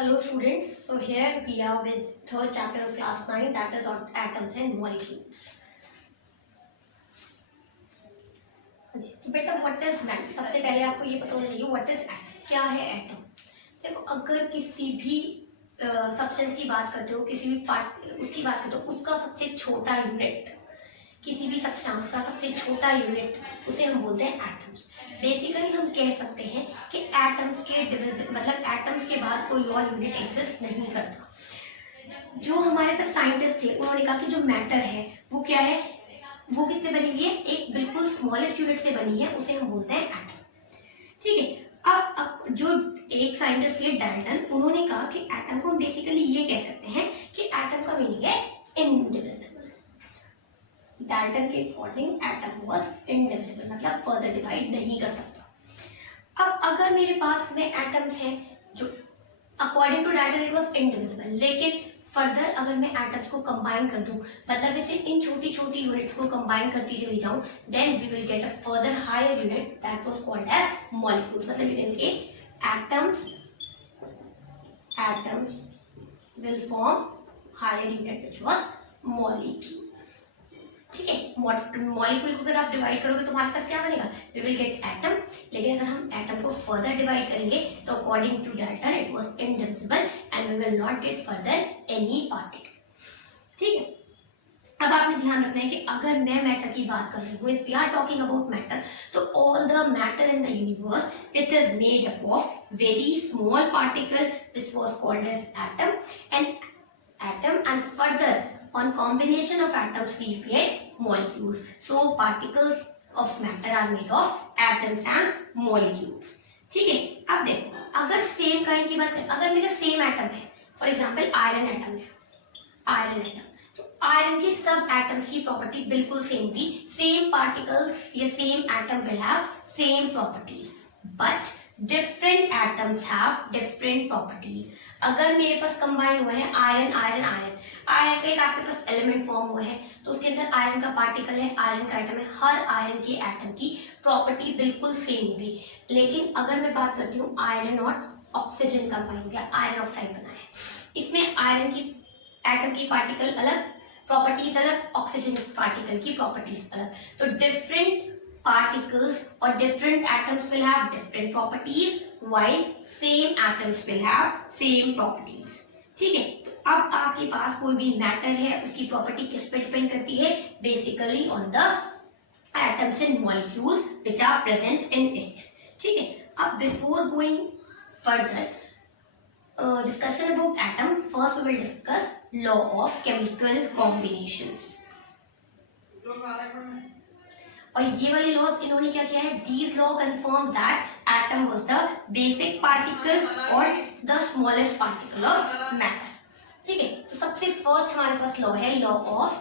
Hello students, so here we are with third chapter of class 9, that is on atoms and molecules. तो बेटा what is matter, सबसे पहले आपको ये पता होना चाहिए व्हाट इज एटम, क्या है एटम। देखो अगर किसी भी सब्सटेंस की बात करते हो, किसी भी पार्ट उसकी बात करते हो, उसका सबसे छोटा यूनिट, किसी भी सब्सटेंस का सबसे छोटा यूनिट उसे हम बोलते हैं एटम्स। बेसिकली हम कह सकते हैं कि एटम्स के डिविजन मतलब एटम्स के बाद कोई और यूनिट एग्जिस्ट नहीं करता। जो हमारे पास साइंटिस्ट थे उन्होंने कहा कि जो मैटर है वो क्या है, वो किससे बनी हुई है, एक बिल्कुल स्मॉलेस्ट यूनिट से बनी है, उसे हम बोलते हैं एटम। ठीक है। अब जो एक साइंटिस्ट थे डाल्टन, उन्होंने कहा कि एटम को हम बेसिकली ये कह सकते हैं कि एटम का मीनिंग है इनडिविजिबल। डाल्टन के अकॉर्डिंग एटम वाज इनडिविजिबल, मतलब फर्दर डिवाइड नहीं कर सकता। अब अगर मेरे पास में एटम्स हैं जो according to Dalton it was indivisible, लेकिन फर्दर अगर मैं एटम्स को कंबाइन कर दूं, मतलब इसे इन छोटी छोटी यूनिट्स को कंबाइन करती चली जाऊं, then we will get a further higher unit that was called as molecules. मतलब you can say atoms will form higher unit which was molecules. ठीक है। मॉलिक्यूल को अगर आप डिवाइड करोगे तो हमारे पास क्या बनेगा, वी विल गेट एटम। लेकिन अगर हम एटम को फर्दर डिवाइड करेंगे तो according to Dalton it was indivisible and we will not get further any particle. ठीक है। अब आपने ध्यान रखना है कि अगर मैं मैटर की बात कर रही हूँ, if we are talking about matter, तो all the matter in the universe it is made up of very small particle which was called as atom and further on combination of atoms we get molecules. So particles of matter are made of atoms and molecules. ठीक है। अब देखो अगर same kind की बात करें, अगर मेरा सेम एटम है, फॉर एग्जांपल आयरन एटम है, आयरन एटम, तो आयरन की सब एटम्स की प्रॉपर्टी बिल्कुल सेम होगी, सेम पार्टिकल्स या same atom will have same properties, but different atoms have different properties. अगर मेरे पास कंबाइन हुआ है आयरन आयरन आयरन, आयरन का एक आपके पास एलिमेंट फॉर्म हुआ है, तो उसके अंदर आयरन का पार्टिकल है, आयरन का एटम है, हर आयरन के एटम की प्रॉपर्टी बिल्कुल सेम होगी। लेकिन अगर मैं बात करती हूँ आयरन और ऑक्सीजन कंबाइन हो गया, आयरन ऑक्साइड बना है, इसमें आयरन की एटम की पार्टिकल अलग, प्रॉपर्टीज अलग, ऑक्सीजन पार्टिकल की प्रॉपर्टीज अलग। तो different particles or different atoms will have different properties while same atoms will have same properties. ठीक है। तो अब आपके पास कोई भी मैटर है, उसकी प्रॉपर्टी किस पे डिपेंड करती है, basically on the atoms and molecules which are present in it. ठीक है। अब before going further discussion about atom, first we will discuss law of chemical combinations. और ये वाले लॉज इन्होंने क्या किया है, these law confirm that atom was the basic particle और the smallest particle of matter. ठीक है। तो सबसे फर्स्ट हमारे पास लॉ है law of,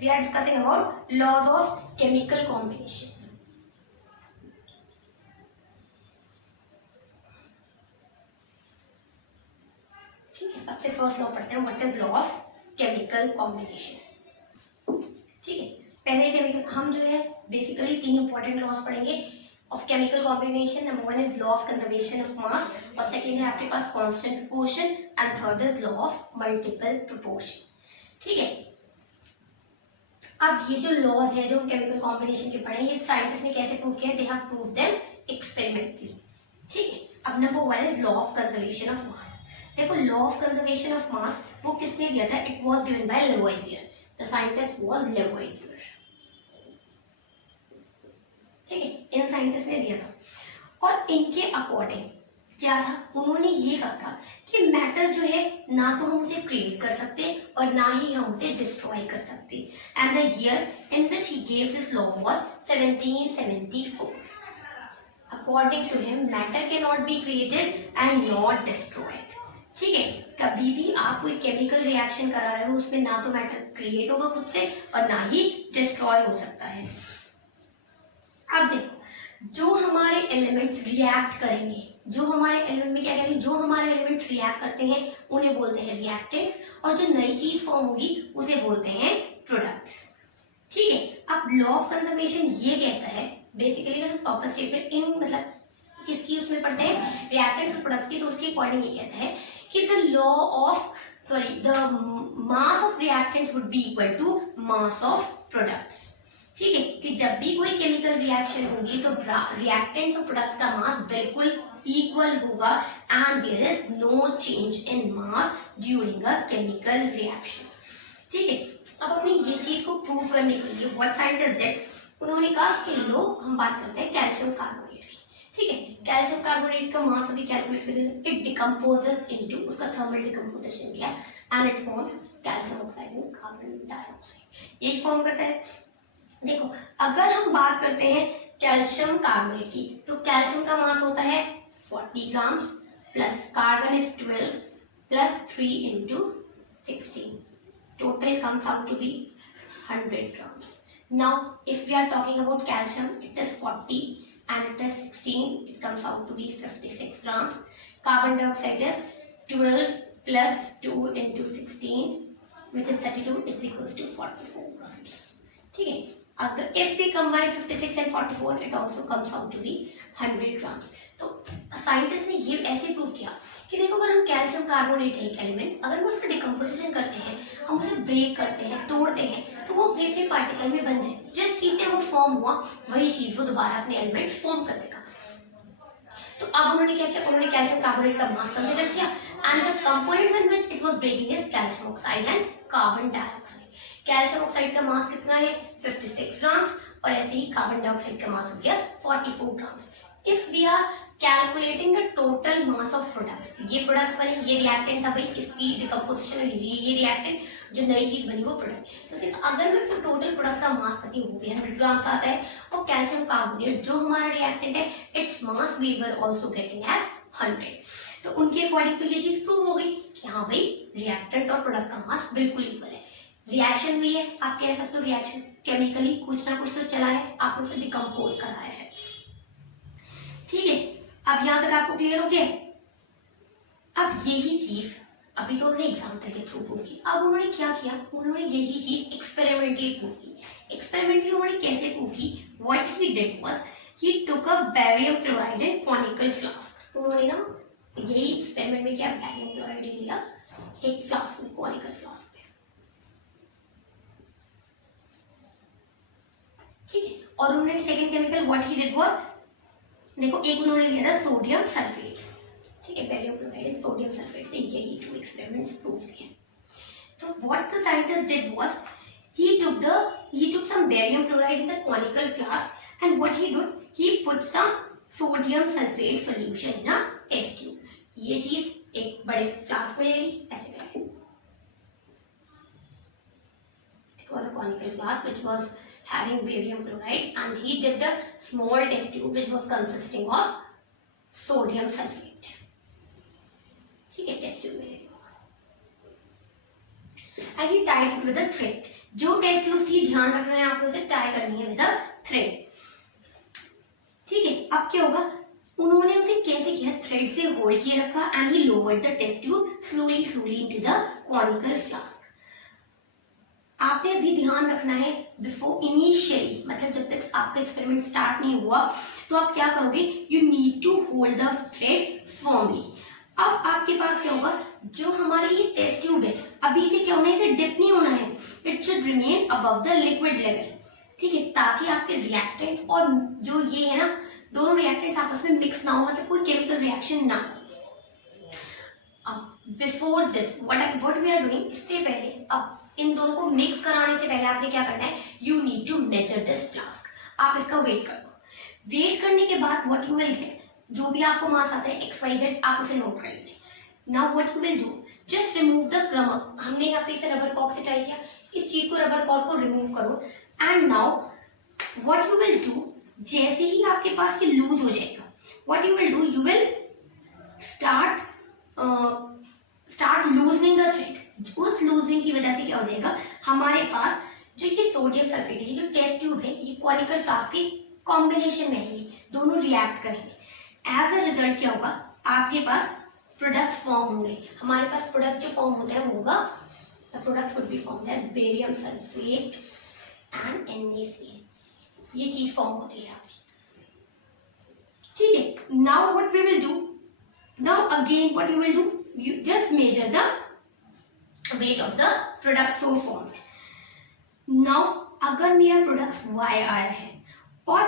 we are discussing about laws of chemical combination. ठीक है। सबसे फर्स्ट लॉ पढ़ते हैं, what is law of chemical combination. ठीक है। पहले केमिकल हम जो है बेसिकली तीन इंपॉर्टेंट लॉज पढ़ेंगे of chemical combination. Number one is law of conservation of mass, और सेकंड है आपके पास constant proportion, and third is law of multiple proportion. ठीक है। अब ये जो लॉज है जो केमिकल कॉम्बिनेशन के पढ़े, ये साइंटिस्ट ने कैसे प्रूव किया, they have proved them experimentally. ठीक है। अब number one is law of conservation of mass. देखो law of conservation of mass वो किसने दिया था, it was given by Lavoisier, the scientist was Lavoisier. ठीक है। इन साइंटिस्ट ने दिया था और इनके अकॉर्डिंग क्या था, उन्होंने ये कहा था कि मैटर जो है ना तो हम उसे क्रिएट कर सकते और ना ही हम उसे डिस्ट्रॉय कर सकते, and the year in which he gave this law was 1774। According to him matter can not be created and not destroyed. ठीक है। कभी भी आप कोई केमिकल रिएक्शन करा रहे हो, उसमें ना तो मैटर क्रिएट होगा खुद से और ना ही डिस्ट्रॉय हो सकता है। अब देखो जो हमारे एलिमेंट्स रिएक्ट करेंगे, जो हमारे एलिमेंट में क्या करेंगे, जो हमारे एलिमेंट्स रिएक्ट करते हैं उन्हें बोलते हैं रिएक्टेंट्स, और जो नई चीज फॉर्म होगी उसे बोलते हैं प्रोडक्ट्स। ठीक है। अब लॉ ऑफ कंजर्वेशन ये कहता है बेसिकली, अगर प्रॉपर स्टेटमेंट इन मतलब किसकी उसमें में पढ़ते हैं रिएक्टेंट्स और प्रोडक्ट्स की, तो उसके अकॉर्डिंग ये कहता है कि the mass of reactants would be equal to mass of products. ठीक है, कि जब भी कोई केमिकल रिएक्शन होगी तो रिएक्टेंट्स और प्रोडक्ट्स का मास बिल्कुल इक्वल होगा and there is no change in mass during a chemical reaction. ठीक है, अब अपनी ये चीज को प्रूव करने के लिए व्हाट साइंटिस्ट डिड, उन्होंने कहा कि लो हम बात करते हैं कैल्शियम कार्बोनेट की। ठीक है, कैल्शियम कार्बोनेट का मास अभी कैलकुलेट करेंगे। इट डिकम्पोजेस इनटू, उसका थर्मल डिकम्पोजिशन किया and it form calcium oxide and carbon dioxide, यही फॉर्म करता है। देखो अगर हम बात करते हैं कैल्शियम कार्बोनेट की, तो कैल्शियम का मास होता है 40 grams plus carbon is 12 plus 3 into 16, total comes out to be 100 grams. Now if we are talking about calcium, it is 40 and it is 16, it comes out to be 56 grams. Carbon dioxide is 12 plus 2 into 16 which is 32, is equals to 44 grams. ठीक है, अगर if we combine 56 and 44 it also comes out to be 100 grams. तो scientist ने ये ऐसे prove किया कि देखो अगर हम कैल्शियम कार्बोनेट है एक एलिमेंट, अगर हम उसका डिकम्पोजिशन करते हैं, हम उसे ब्रेक करते हैं, तोड़ते हैं, तो वो अपने अपने पार्टिकल में बन जाएगा। जिस चीज से वो फॉर्म हुआ वही चीज वो दोबारा अपने एलिमेंट फॉर्म कर देगा। तो अब उन्होंने क्या किया, उन्होंने कैल्शियम कार्बोनेट का मास कंसीडर किया and the components in which it was breaking is calcium oxide and carbon dioxide. Calcium oxide का मास कितना है 56 ग्राम्स और ऐसे ही कार्बन डाइऑक्साइड का मास हो गया 44 grams. If we are calculating the total mass of products, ये प्रोडक्ट्स बने, ये रिएक्टेंट था भाई, इसकी डिकम्पोजिशन हुई, ये रिएक्टेंट जो नई चीज बनी वो प्रोडक्ट। तो फिर अगर मैं टोटल प्रोडक्ट का मास करती हूँ वो भी 100 ग्राम्स आता है और कैल्शियम कार्बोनेट जो हमारा रिएक्टेंट है its mass we were also getting as 100। तो उनके अकॉर्डिंग तो ये चीज प्रूव हो गई कि हाँ भाई रिएक्टेंट और प्रोडक्ट का मास बिल्कुल इक्वल है। रिएक्शन हुई है, आप कह सकते हो रिएक्शन केमिकली कुछ ना कुछ तो चला है, आपने उसे डिकम्पोज कराया है। ठीक है, अब यहां तक आपको क्लियर हो गया। अब यही चीज अभी तो उन्होंने एग्जाम्पल के थ्रू प्रूव की, अब उन्होंने क्या किया, उन्होंने यही चीज एक्सपेरिमेंटली प्रूव की। एक्सपेरिमेंटली उन्होंने कैसे प्रूव की, what he did was he took a barium chloride in conical flask. तो उन्होंने ना यही एक्सपेरिमेंट में किया, बैरियम क्लोराइड लिया एक फ्लास्क में, कॉनिकल फ्लास्क में। ठीक है, और उन्होंने second chemical what he did was, देखो एक उन्होंने लिया था सोडियम सल्फेट। ठीक है, barium chloride and sodium sulphate से यही टू एक्सपेरिमेंट्स प्रूव किए। तो what the scientist did was he took some barium chloride in the conical flask and what he did, he put some sodium sulfate solution in a test tube। ये चीज एक बड़े flask में ले ली, ऐसे करके it was a conical flask which was having barium chloride and he dipped a small test tube which was consisting of sodium sulfate। ठीक है, टेस्ट ट्यूब में and he tied it with a thread। जो test tube थी ध्यान रखना है आपको, उसे टाई करनी है विद अ थ्रेड। ठीक है, अब क्या होगा, उन्होंने उसे कैसे किया, थ्रेड से होल्ड किए रखा and he lowered the test tube slowly into the conical flask. आपने अभी ध्यान रखना है बिफोर इनिशियली, मतलब जब तक आपका एक्सपेरिमेंट स्टार्ट नहीं हुआ तो आप क्या करोगे, you need to hold the thread firmly. अब आपके पास क्या होगा, जो हमारे ये टेस्ट ट्यूब है अभी इसे क्या होना है, इसे डिप नहीं होना है, it should remain above the liquid level. ठीक है, ताकि आपके रिएक्टेंट्स और जो ये है ना दोनों रिएक्टेंट्स आपस में मिक्स ना हो, मतलब कोई केमिकल रिएक्शन ना हो। अब before this what we are doing, इससे पहले अब इन दोनों को मिक्स कराने से पहले आपने क्या करना है, you need to measure this flask. आप इसका वेट करो, वेट करने के बाद व्हाट यू विल गेट, जो भी आपको मास आता है XYZ आप उसे नोट कर लीजिए। Now what you will do, just remove the क्रम। हमने यहाँ पे इसे रबर कॉर्क से टाई किया, इस चीज को रबर कॉर्क को रिमूव करो and now what you will do, जैसे ही आपके पास ये लूज हो जाएगा, what you will do, you will start loosening the thread. उस लूजनिंग की वजह से क्या हो जाएगा, हमारे पास जो ये सोडियम सल्फेट है, जो टेस्ट ट्यूब है, ये कॉनिकल फ्लास्क के कॉम्बिनेशन में है, दोनों रिएक्ट करेंगे। एज अ रिजल्ट क्या होगा, आपके पास प्रोडक्ट्स फॉर्म होंगे। हमारे पास प्रोडक्ट जो फॉर्म होता है वो होगा, the products would be formed as barium sulphate and NaCl। ये चीज फॉर्म होती है आपकी। ठीक है, now what we will do, now again what you will do, you just measure the weight of the product so formed. Now अगर मेरा product y आया है और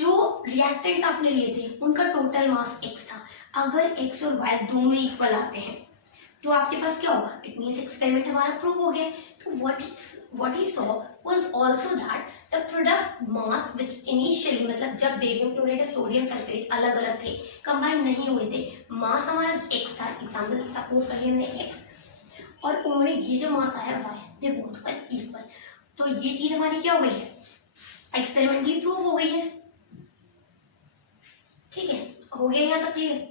जो रिएक्टेंट्स आपने लिए थे उनका टोटल मास x था, अगर x और y दोनों इक्वल आते हैं तो आपके पास क्या होगा, इट मीन्स एक्सपेरिमेंट हमारा प्रूव हो गया. तो what he saw was also that the product mass which initially, मतलब जब बेरियम क्लोराइड और सोडियम सल्फेट अलग अलग थे, कंबाइन नहीं हुए थे, मास हमारा x था, एग्जांपल सपोज कर लिया हमने x, और उन्होंने ये जो मास आया y, they both were equal. तो ये चीज हमारी क्या हो गई है, एक्सपेरिमेंटली प्रूव हो गई है. ठीक है, हो गया यहाँ तक क्लियर.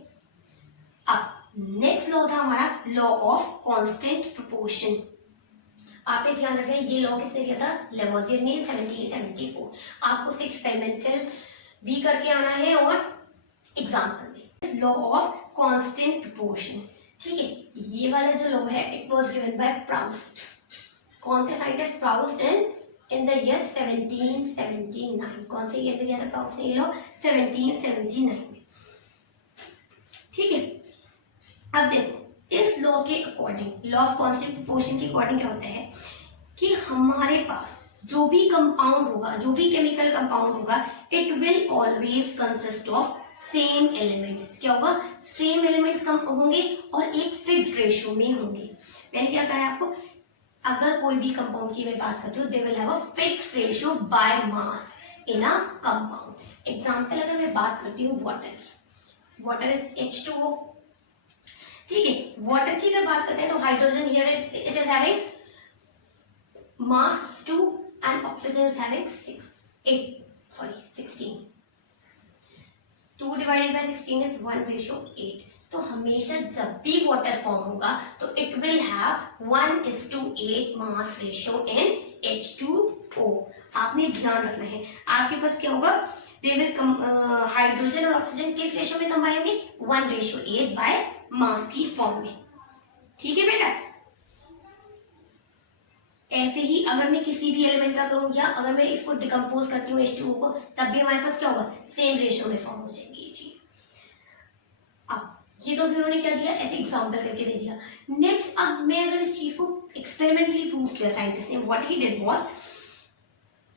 अब नेक्स्ट लॉ था हमारा लॉ ऑफ कांस्टेंट प्रोपोर्शन. आपने ध्यान रखना है ये लॉ किसने दिया था, लेवोजियर ने 1774. आपको उससे एक्सपेरिमेंटल भी करके आना है और एग्जाम्पल भी. लॉ ऑफ कांस्टेंट प्रोपोर्शन, ठीक है, ये वाला जो लॉ है it was given bye Proust. कौन थे scientist, Proust in the year 1779. कौन से ईयर में दिया था प्राउस्ट ने ये लॉ, 1779 में. ठीक है, अब देखो इस लॉ के according, law of constant proportion के अकॉर्डिंग क्या होता है कि हमारे पास जो भी कंपाउंड होगा, जो भी केमिकल कंपाउंड होगा, it will always consist of same elements. क्या होगा, सेम एलिमेंट्स कम होंगे और एक फिक्स्ड रेशियो में होंगे. मैंने क्या कहा है आपको, अगर कोई भी कंपाउंड की मैं बात करती हूँ, दे will have a fixed ratio by mass in a compound. Example अगर मैं बात करती हूँ वाटर की, वाटर इज H2O. ठीक है, वाटर की अगर बात करते हैं तो hydrogen here it is having mass 2 and oxygen is having 16. 2 divided by 16 is 1:8. तो हमेशा जब भी वाटर फॉर्म होगा तो it will have 1:8 mass ratio in H2O. आपने ध्यान रखना है. आपके पास क्या होगा, दे विल हाइड्रोजन और ऑक्सीजन किस रेशियो में कंबाइन होंगे, 1:8 बाय मास की फॉर्म में. ठीक है बेटा, ऐसे ही अगर मैं किसी भी एलिमेंट का करूं या अगर मैं इसको डिकम्पोज करती हूँ H2O को, तब भी हमारे पास क्या होगा, सेम रेशियो में फॉर्म हो जाएगी ये चीज. अब ये तो भी उन्होंने क्या दिया, ऐसे एग्जांपल करके दे दिया. नेक्स्ट अब मैं अगर इस चीज को एक्सपेरिमेंटली प्रूव किया साइंटिस्ट ने, व्हाट ही डिड वाज,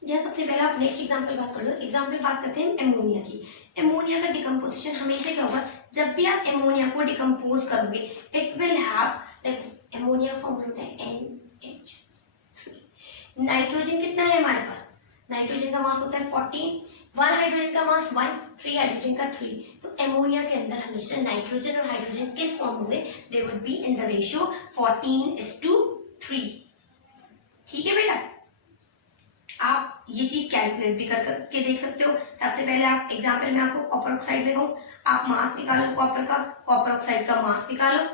या सबसे पहले आप नेक्स्ट एग्जांपल बात कर लो. एग्जांपल बात करते हैं एमोनिया की. एमोनिया का डिकम्पोजिशन हमेशा क्या होगा, जब भी आप एमोनिया को डिकम्पोज करोगे it will have, like ammonia form होता है NH3. नाइट्रोजन कितना है हमारे पास, नाइट्रोजन का मास होता है 14, 1 हाइड्रोजन का मास 1, 3 हाइड्रोजन का 3. तो एमोनिया के अंदर हमेशा नाइट्रोजन और हाइड्रोजन किस फॉर्म होंगे, they would be in the ratio 14:3. ठीक है बेटा, आप ये चीज कैलकुलेट भी करके देख सकते हो. सबसे पहले आप एग्जांपल में आपको कॉपर ऑक्साइड में कहूँ, आप मास निकालो कॉपर का, कॉपर ऑक्साइड का मास निकालो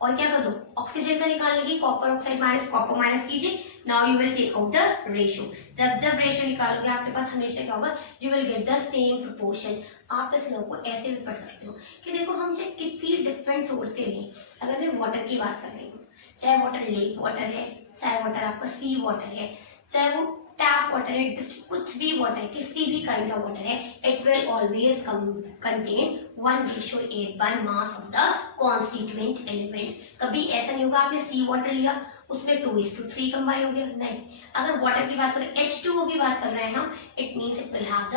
और क्या कर दो, ऑक्सीजन का निकालने की copper oxide minus copper minus कीजिए. Now you will take out the ratio. जब रेशियो निकालोगे आपके पास हमेशा क्या होगा, you will get the same proportion. आप इस लॉ को ऐसे भी पढ़ सकते हो कि देखो हम चाहे कितनी डिफरेंट सोर्स से लें. अगर मैं वाटर की बात कर रही हूँ, चाहे वाटर लेक वाटर है, चाहे वाटर आपका सी वाटर है, चाहे वो टैप वाटर है, कुछ भी वाटर है, किसी भी काइंड का वाटर है, it will always contain 1:8 by mass of the constituent element. कभी ऐसा नहीं होगा आपने सी वाटर लिया उसमें 2:3 कंबाइन हो गया, नहीं. अगर वाटर की बात करें, H2O की बात कर रहे हैं हम, it means it will have the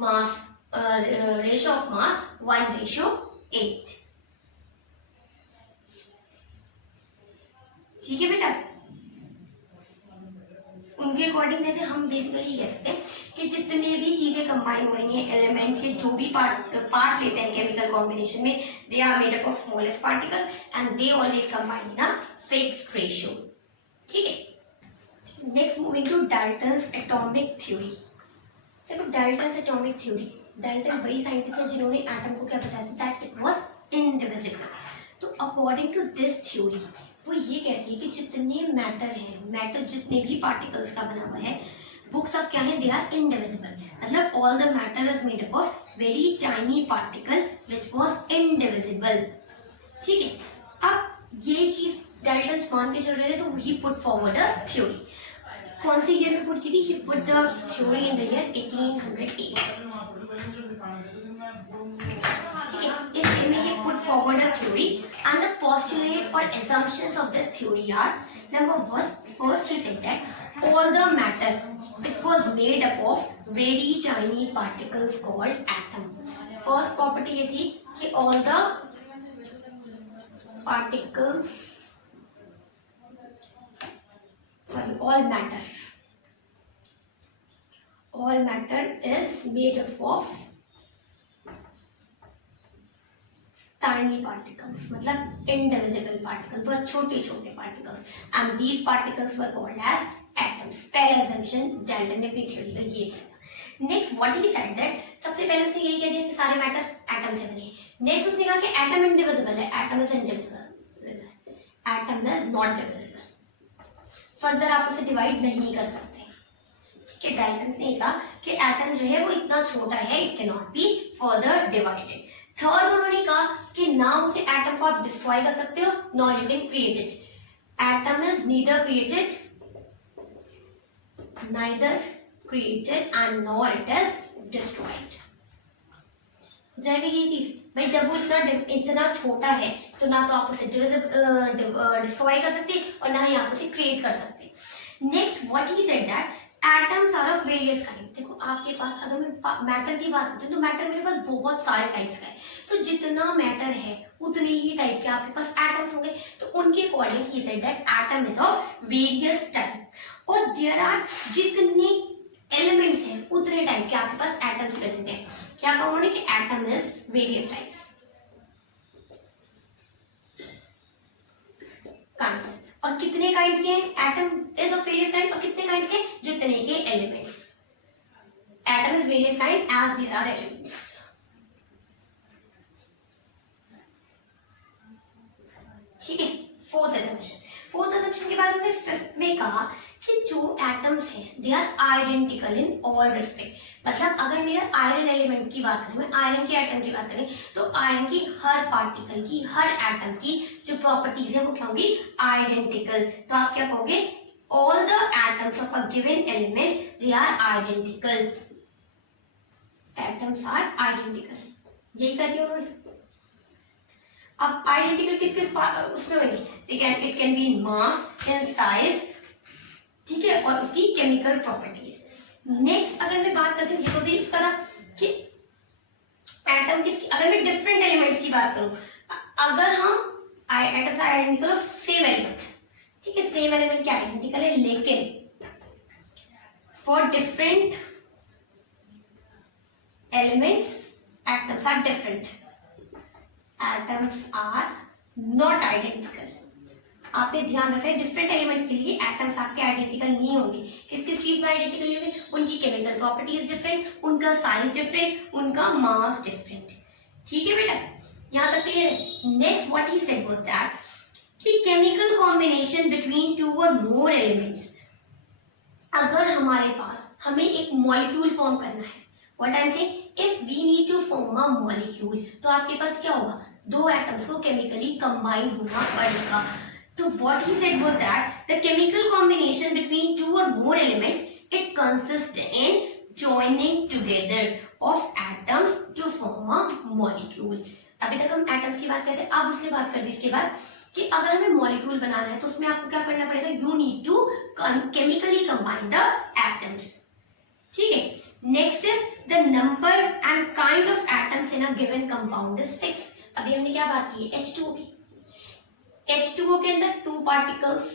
mass ratio of mass 1:8. ठीक है बेटा, उनके अकॉर्डिंग वैसे हम बेसिकली कह सकते हैं कि जितने भी चीजें कंबाइन हो रही हैं, एलिमेंट्स के जो भी पार्ट लेते हैं केमिकल कॉम्बिनेशन में, they are made up of smallest particle and they always combine in a fixed ratio. ठीक है, next moving to Dalton's atomic theory. देखो डाल्टन्स एटॉमिक थ्योरी, डाल्टन वही साइंटिस्ट है जिन्होंने एटम को क्या बताया था, दैट इट वाज इनडिविजिबल. तो अकॉर्डिंग टू दिस थ्योरी वो ये कहती है कि जितने मैटर हैं, मैटर जितने भी पार्टिकल्स का बना हुआ है, वो सब क्या है, दे आर इनडिविजिबल. मतलब all the matter is made up of very tiny particle which was indivisible. ठीक है, अब ये चीज डाल्टन मान के चल रहे थे, तो he put forward a theory. कौन सी ईयर में पुट की थी, he put the theory in the year 1808. forward a theory, and the postulates or assumptions of this theory are, first he said that all the matter, it was made up of very tiny particles called atom. First property ये थी कि all the particles, all matter is made up of tiny particles, मतलब indivisible particles, बहुत छोटे छोटे particles, and these particles were called as atoms. पहला assumption Dalton ने अपनी थ्योरी का ये दिया था. Next what he said that, सबसे पहले उसने यही कह दिया कि सारे मैटर एटम से बने. नेक्स्ट उसने कहा कि एटम इंडिविजिबल है, atom is indivisible, atom is not divisible. Further आप उसे डिवाइड नहीं कर सकते. ठीक है, डाल्टन ने कहा कि एटम जो है वो इतना छोटा है, it can not be further divided. Third उन्होंने कहा कि ना उसे एटम को आप डिस्ट्रॉय कर सकते हो, nor you can create it. Atom is neither created and nor it is destroyed. हो जाएगा ये चीज भाई. जब वो इतना छोटा है तो ना तो आप उसे डिस्ट्रॉय कर सकते और ना ही आप उसे क्रिएट कर सकते. Next what he said that atoms are of various kind. देखो आपके पास, अगर मैं मैटर की बात करती हूँ तो मैटर मेरे पास बहुत सारे टाइप्स का है. तो जितना मैटर है उतने ही टाइप के आपके पास एटम्स होंगे. तो उनके according he said that atom is of various type. और देयर आर, जितने एलिमेंट्स हैं उतने टाइप के आपके पास एटम्स प्रेजेंट हैं. क्या कहा उन्होंने कि atom is various types kinds. और कितने काइंड्स के हैं? Atom is of various kind. और कितने काइंड्स के? जितने के elements. Atom is various kind as there are elements. ठीक है. फोर्थ असम्पशन के बाद उन्होंने फिफ्थ में कहा कि जो एटम्स हैं they are identical in all respect. मतलब अगर मेरा आयरन एलिमेंट की बात करें, मैं आयरन के एटम की बात करें, तो आयरन की हर पार्टिकल की, हर एटम की जो प्रॉपर्टीज है वो क्या होंगी? आइडेंटिकल. तो आप क्या कहोगे? All the atoms of a given element they are identical. Atoms are identical, यही कहती है उन्होंने. अब आइडेंटिकल किस किस उसमें होंगी? It can be in mass, in size, ठीक है, और उसकी केमिकल प्रॉपर्टीज. नेक्स्ट अगर मैं बात करती हूँ, ये तो भी उसका था कि एटम किसकी, अगर मैं डिफरेंट एलिमेंट्स की बात करूं, अगर हम atoms identical of same element, ठीक है, सेम एलिमेंट क्या आइडेंटिकल है, लेकिन for different elements atoms are different. Atoms are not identical. आपने ध्यान रखना है, डिफरेंट एलिमेंट्स के लिए एटम्स आपके आइडेंटिकल नहीं होंगे. किस किस चीज में आइडेंटिकल नहीं होंगे? उनकी केमिकल प्रॉपर्टीज डिफरेंट, उनका साइज डिफरेंट, उनका मास डिफरेंट. ठीक है बेटा, यहां तक क्लियर है. Next what he said was that कि केमिकल कॉम्बिनेशन बिटवीन टू और मोर एलिमेंट्स. अगर हमारे पास हमें एक मॉलिक्यूल फॉर्म करना है, what I am saying, if we need to form a molecule, तो आपके पास क्या होगा? दो एटम्स को केमिकली कंबाइन होना पड़ेगा. So what he said was that the chemical combination between two or more elements, it consists in joining together of atoms to form a molecule. अभी तक हम एटम्स की बात करते हैं. अब उसने बात कर दी इसके बाद कि अगर हमें मॉलिक्यूल बनाना है तो उसमें आपको क्या करना पड़ेगा? You need to chemically combine the atoms. ठीक है. Next is the number and kind of atoms in a given compound is 6. अभी हमने क्या बात की? H2O की. H2O के अंदर 2 पार्टिकल्स,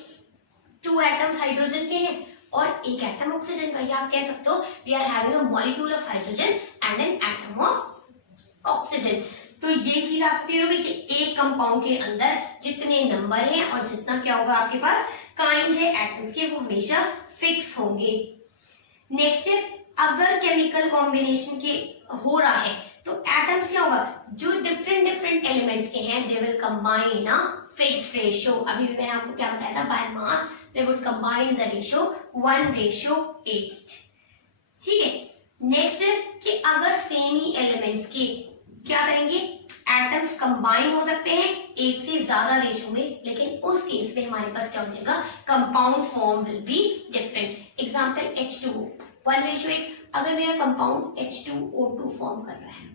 2 एटम्स हाइड्रोजन के हैं और एक एटम ऑक्सीजन का. या आप कह सकते हो we are having a molecule of hydrogen and an atom of oxygen. तो ये चीज आप क्लियर होगी कि एक कंपाउंड के अंदर जितने नंबर हैं और जितना क्या होगा आपके पास काइंड है एटम्स के, वो हमेशा फिक्स होंगे. नेक्स्ट इज, अगर केमिकल कॉम्बिनेशन के हो रहा है तो एटम्स क्या होगा? जो डिफरेंट एलिमेंट्स के हैं they will combine in a fixed ratio. अभी भी मैंने आपको क्या बताया था? By mass they would combine in the ratio 1:8. ठीक है. नेक्स्ट इज कि अगर सेम ही एलिमेंट्स के क्या करेंगे? एटम्स कंबाइन हो सकते हैं एक से ज्यादा रेशियो में, लेकिन उस केस में हमारे पास क्या हो जाएगा? Compound form will be different. Example H2O 1:8. अगर मेरा कंपाउंड H2O2 फॉर्म कर रहा है,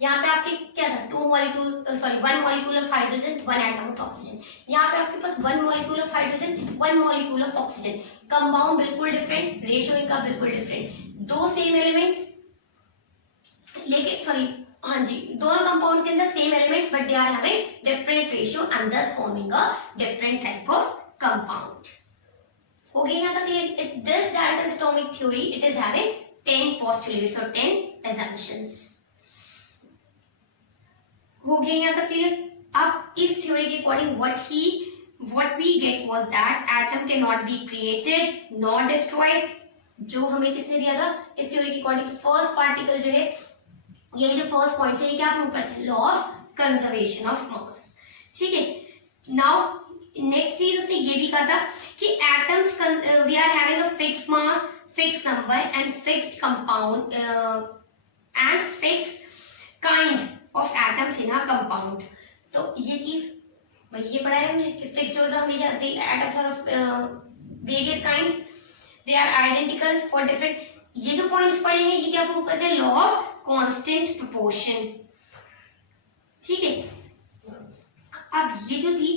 यहाँ पे आपके क्या था? One molecule of hydrogen, one atom of oxygen. यहाँ पे आपके पास one molecule of hydrogen, one molecule of oxygen, compound बिल्कुल डिफरेंट, रेशियो इनका बिल्कुल डिफरेंट, दो सेम एलिमेंट्स लेकिन हाँ जी, दोनों कंपाउंड के अंदर same elements but they are having different ratio and thus forming a different type of compound. हो गई यहाँ तक clear? This Dalton's atomic theory it is having 10 postulates और 10 assumptions। हो गया यहाँ तक क्लियर? अब इस थ्योरी के according what we get was that atom cannot be created nor destroyed। जो हमें किसने दिया था इस थ्योरी के अकॉर्डिंग? फर्स्ट पार्टिकल जो है, ये जो फर्स्ट पॉइंट है ये क्या प्रूव करते हैं? लॉ ऑफ कंजर्वेशन ऑफ मास। ठीक है, नाउ नेक्स्ट चीज उसने ये भी कहा था कि atoms we are having a fixed mass, fixed number and fixed compound and fixed kind of atoms in a compound. तो ये चीज भाई ये पढ़ा है हमने कि फिक्स्ड होगा हमेशा, atoms are of various kinds, they are identical for different. ये जो पॉइंट्स पढ़े हैं ये क्या प्रूव करते हैं? Law of constant proportion. ठीक है, अब ये जो थी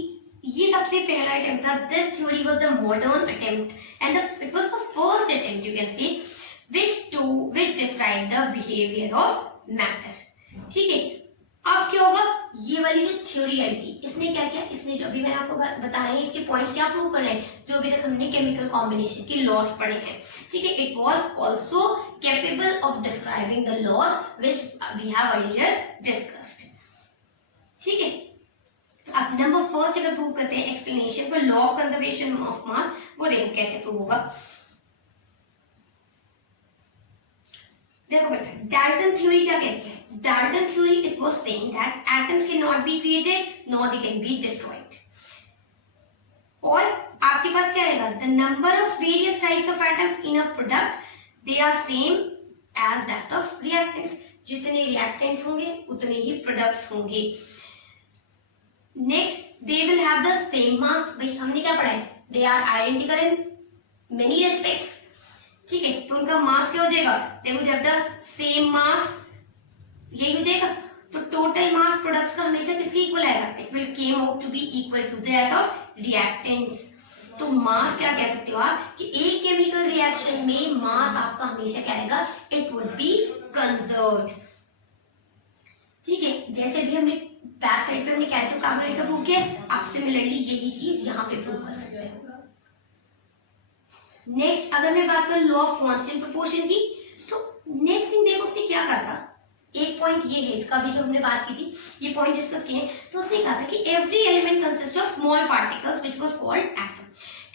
ये सबसे पहला अटेम्प्ट था। This theory was the modern attempt and it was the first attempt you can से which describe the behaviour of matter. ठीक है, अब क्या होगा? ये वाली जो थ्योरी आई थी इसने क्या किया? इसने जो अभी मैंने आपको बताया है इसके पॉइंट्स क्या प्रूव कर रहे हैं जो अभी तक हमने केमिकल कॉम्बिनेशन की लॉज पढ़े हैं। ठीक है, it was also capable of describing the laws which we have earlier discussed. ठीक है, अब नंबर फर्स्ट अगर प्रूव करते हैं explanation for law of conservation of mass, वो देखो कैसे प्रूव होगा। देखो बेटा, डाल्टन थ्योरी क्या कहती है? Dalton theory it was saying that atoms can not be created nor they can be destroyed. और आपके पास क्या रहेगा? The number of various types of atoms in a product they are same as that of reactants. जितने reactants होंगे उतने ही products होंगे। Next, they will have the same mass. भाई हमने क्या पढ़ा है? They are identical in many respects. ठीक है, तो उनका मास क्या हो जाएगा? They would have the same मास, यही हो जाएगा। तो टोटल मास प्रोडक्ट्स का हमेशा किसके इक्वल आएगा? It will came out to be equal to that of reactants. तो मास क्या कह सकते हो आप कि एक केमिकल रिएक्शन में मास आपका हमेशा क्या रहेगा? It would be conserved. ठीक है, जैसे भी हमने बैक साइड पे हमने कैल्शियम कार्बोनेट का प्रूव किया, आप सिमिलरली यही चीज यहाँ पे प्रूव कर सकते हो। नेक्स्ट, अगर मैं बात करूं लॉ ऑफ कांस्टेंट प्रोपोर्शन की, तो नेक्स्ट थिंग देखो उसने क्या कहा था। एक पॉइंट ये है, इसका भी जो हमने बात की थी, ये पॉइंट डिस्कस किए, तो उसने कहा था कि every element consist of small particles which was called atom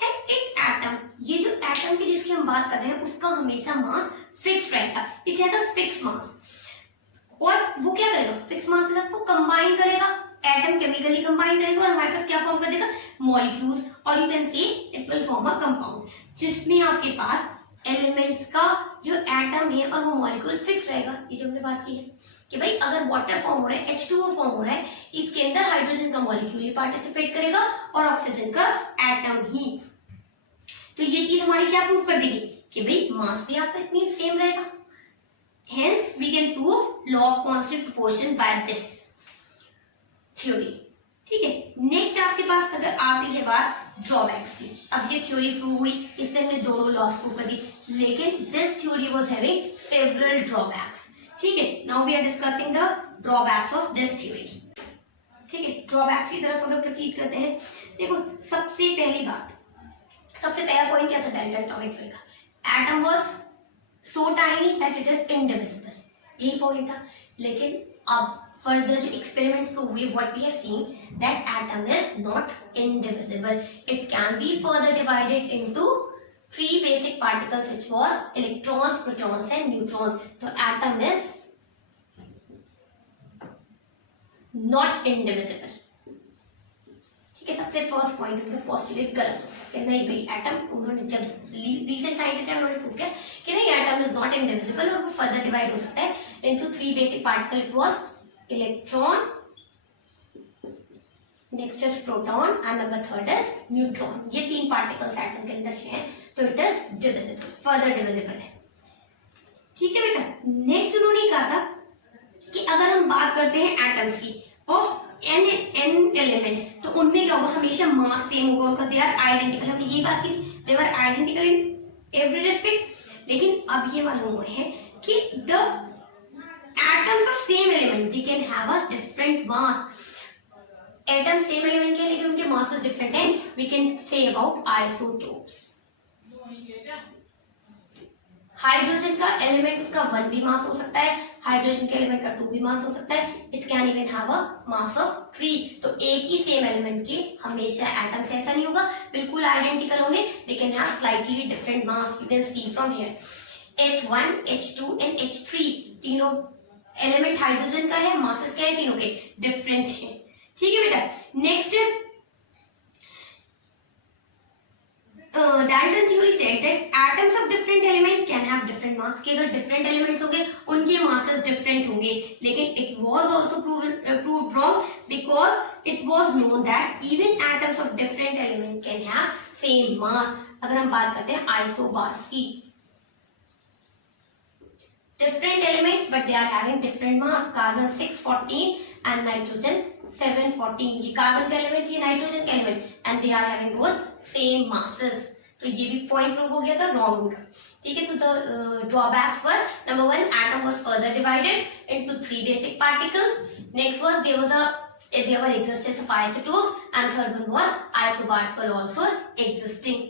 and एक एटम, ये जो एटम की जिसकी हम बात कर रहे हैं उसका हमेशा मास फिक्स रहेगा। It has a fix mass. और वो क्या करेगा? फिक्स मास के साथ वो कंबाइन करेगा, एटम केमिकली कंबाइन करेगा और हमारे पास क्या फॉर्म कर देगा? मॉलिक्यूल्स। और यू कैन से it will form a compound जिसमें आपके पास एलिमेंट्स का जो एटम है और वो मॉलिक्यूल फिक्स रहेगा। ये जो हमने बात की है कि भाई अगर वाटर फॉर्म हो रहा है, H2O फॉर्म हो रहा है, इसके अंदर हाइड्रोजन का मॉलिक्यूल ही पार्टिसिपेट करेगा और ऑक्सीजन का एटम ही। तो ये चीज हमारी क्या प्रूव कर देगी कि भाई मास भी आपका इतनी सेम रहेगा। Hence, we can prove law of constant proportion by this theory। ठीक है, नेक्स्ट आपके पास अगर आती है बात ड्रॉबैक्स की। अब ये थ्योरी प्रूव हुई, इससे हमने दोनों लॉस प्रूव कर दी, लेकिन this theory was having several drawbacks. ठीक है, now we are discussing the drawbacks of this theory. ठीक है, ड्रॉबैक्स की तरफ अगर प्रोसीड करते हैं, देखो सबसे पहली बात, सबसे पहला पॉइंट क्या था डाल्टन एटॉमिक थ्योरी का? Atom was so tiny that it is indivisible, यही पॉइंट था। लेकिन अब फर्दर जो एक्सपेरिमेंट्स प्रूव हुए, what we have seen that atom is not indivisible, it can be further divided into three basic particles which was electrons, protons and neutrons। तो atom is not indivisible। ठीक है, सबसे first point उनका postulate गलत कि नहीं भाई atom, उन्होंने जब रीसेंट साइंटिस्ट है उन्होंने प्रूव किया कि नहीं एटम इज नॉट इंडिविजिबल और वो फर्दर डिवाइड हो सकता है into three basic particle. It was electron, next is proton and number third is neutron. ये तीन पार्टिकल्स एटम के अंदर हैं, तो it is divisible, further divisible है। ठीक है बेटा, नेक्स्ट उन्होंने कहा था कि अगर हम बात करते हैं एटम्स की ऑफ एन एलिमेंट्स, तो उनमें क्या होगा, हमेशा मास सेम होगा उनका, दे आर आइडेंटिकल, हमने यही बात की, they are identical in every respect. लेकिन अब ये मालूम हुआ है कि the atoms of same element they can have a different mass. Atom same element के लेकिन उनके मासेस डिफरेंट हैं, we can say about isotopes. Hydrogen का एलिमेंट उसका 1 भी मास हो सकता है, हाइड्रोजन के एलिमेंट का 2 भी मास हो सकता है, it can even have a mass of 3। तो एक ही सेम एलिमेंट के हमेशा एटम्स ऐसा नहीं होगा, बिल्कुल आइडेंटिकल होंगे, दे can have slightly different mass, you can see from here. H1, H2 and H3 तीनों एलिमेंट हाइड्रोजन का है, मासेस क्या है तीनों के डिफरेंट है। ठीक है बेटा, next is Dalton theory said that atoms of different element can have different mass, कि अगर different elements होंगे उनके masses different होंगे, लेकिन it was also proved wrong because it was known that even atoms of different element can have same mass। अगर हम बात करते हैं isobars की, different elements but they are having different mass, carbon 614 and nitrogen 714, ये carbon का element, ये nitrogen का element, and they are having both same masses. तो ये भी पॉइंट प्रूव हो गया था रॉन्ग उनका। ठीक है, तो the drawbacks were, number 1, atom was further divided into 3 basic particles, next was there were existence of isotopes, and third one was isobars were also existing।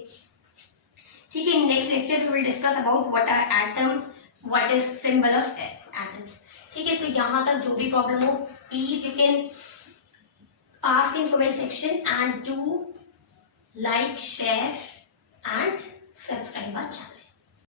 ठीक है, in next lecture we will discuss about what are atom, what is symbol of atoms। ठीक है, तो यहाँ तक जो भी problem हो please you can ask in comment section, and do like, share and subscribe our channel।